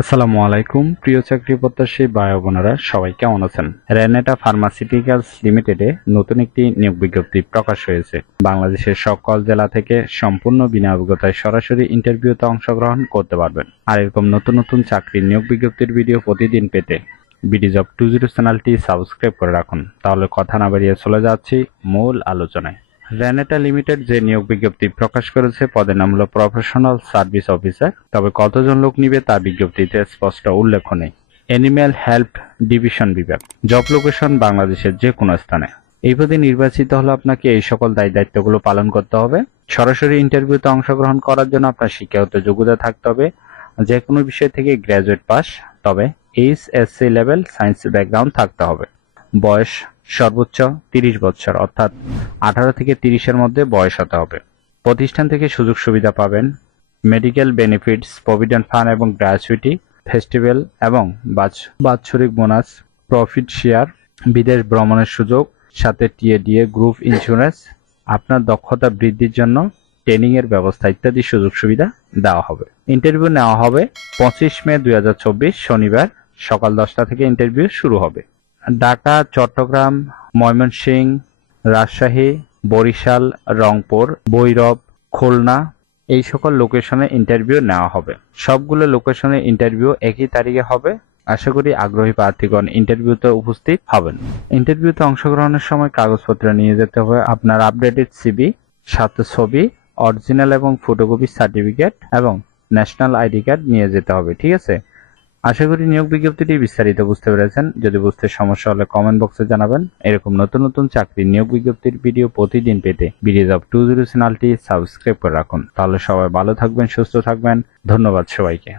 আসসালামু আলাইকুম, প্রিয় চাকরি প্রত্যাশী ভাই বোনেরা, সবাই কেমন আছেন? রেনেটা ফার্মাসিউটিক্যালস লিমিটেডে নতুন একটি নিয়োগ বিজ্ঞপ্তি প্রকাশ হয়েছে। বাংলাদেশের সকল জেলা থেকে সম্পূর্ণ বিনা অভিজ্ঞতায় সরাসরি ইন্টারভিউতে অংশগ্রহণ করতে পারবেন। আর এরকম নতুন নতুন চাকরির নিয়োগ বিজ্ঞপ্তির ভিডিও প্রতিদিন পেতে বিডি জব টু জিরো চ্যানেলটি সাবস্ক্রাইব করে রাখুন। তাহলে কথা না বাড়িয়ে চলে যাচ্ছি মূল আলোচনায়। রেনেটা লিমিটেড যে নিয়োগ বিজ্ঞপ্তি প্রকাশ করেছে, পদের নাম হলো প্রফেশনাল সার্ভিস অফিসার তবে কতজন লোক নিবে তা বিজ্ঞপ্তিতে স্পষ্ট উল্লেখ নেই। অ্যানিম্যাল হেল্প ডিভিশন বিভাগ। জব লোকেশন বাংলাদেশের যে কোনো স্থানে। এই পদে নির্বাচিত হলে আপনাকে এই সকল দায় দায়িত্বগুলো পালন করতে হবে। সরাসরি ইন্টারভিউতে অংশগ্রহণ করার জন্য আপনার শিক্ষাগত যোগ্যতা থাকতে হবে। যে কোনো বিষয় থেকে গ্র্যাজুয়েট পাস, তবে H S C level science background থাকতে হবে। বয়স সর্বোচ্চ তিরিশ বছর অর্থাৎ আঠারো থেকে তিরিশের মধ্যে বয়স হতে হবে। প্রতিষ্ঠান থেকে সুযোগ সুবিধা পাবেন মেডিকেল বেনিফিটস, প্রভিডেন্ট ফান্ড এবং গ্র্যাচুইটি, ফেস্টিভ্যাল এবং বাৎস- বাৎসরিক বোনাস, প্রফিট শেয়ার, বিদেশ ভ্রমণের সুযোগ, সাথে টিএডিএ গ্রুপ ইন্স্যুরেন্স। আপনার দক্ষতা বৃদ্ধির জন্য ট্রেনিং এর ব্যবস্থা ইত্যাদি সুযোগ সুবিধা দেওয়া হবে। ইন্টারভিউ নেওয়া হবে পঁচিশ মে দুই হাজার চব্বিশ, শনিবার সকাল দশটা থেকে ইন্টারভিউ শুরু হবে। ঢাকা, চট্টগ্রাম, ময়মনসিংহ, রাজশাহী, বরিশাল, রংপুর, ভৈরব, খুলনা, এই সকল লোকেশনে ইন্টারভিউ নেওয়া হবে। সবগুলো লোকেশনে ইন্টারভিউ একই তারিখে হবে। আশা করি আগ্রহী প্রার্থীগণ ইন্টারভিউতে উপস্থিত হবেন। ইন্টারভিউতে অংশগ্রহণের সময় কাগজপত্র নিয়ে যেতে হবে। আপনার আপডেটেড সিবি সাথে ছবি অরিজিনাল এবং ফটোকপি সার্টিফিকেট এবং ন্যাশনাল আইডি কার্ড নিয়ে যেতে হবে, ঠিক আছে? আশা করি নিয়োগ বিজ্ঞপ্তিটি বিস্তারিত বুঝতে পেরেছেন। যদি বুঝতে সমস্যা হলে কমেন্ট বক্সে জানাবেন। এরকম নতুন নতুন চাকরি নিয়োগ বিজ্ঞপ্তির ভিডিও প্রতিদিন পেতে বিডিজ অফ টু জিরো চ্যানেলটি সাবস্ক্রাইব করে রাখুন। তাহলে সবাই ভালো থাকবেন, সুস্থ থাকবেন। ধন্যবাদ সবাইকে।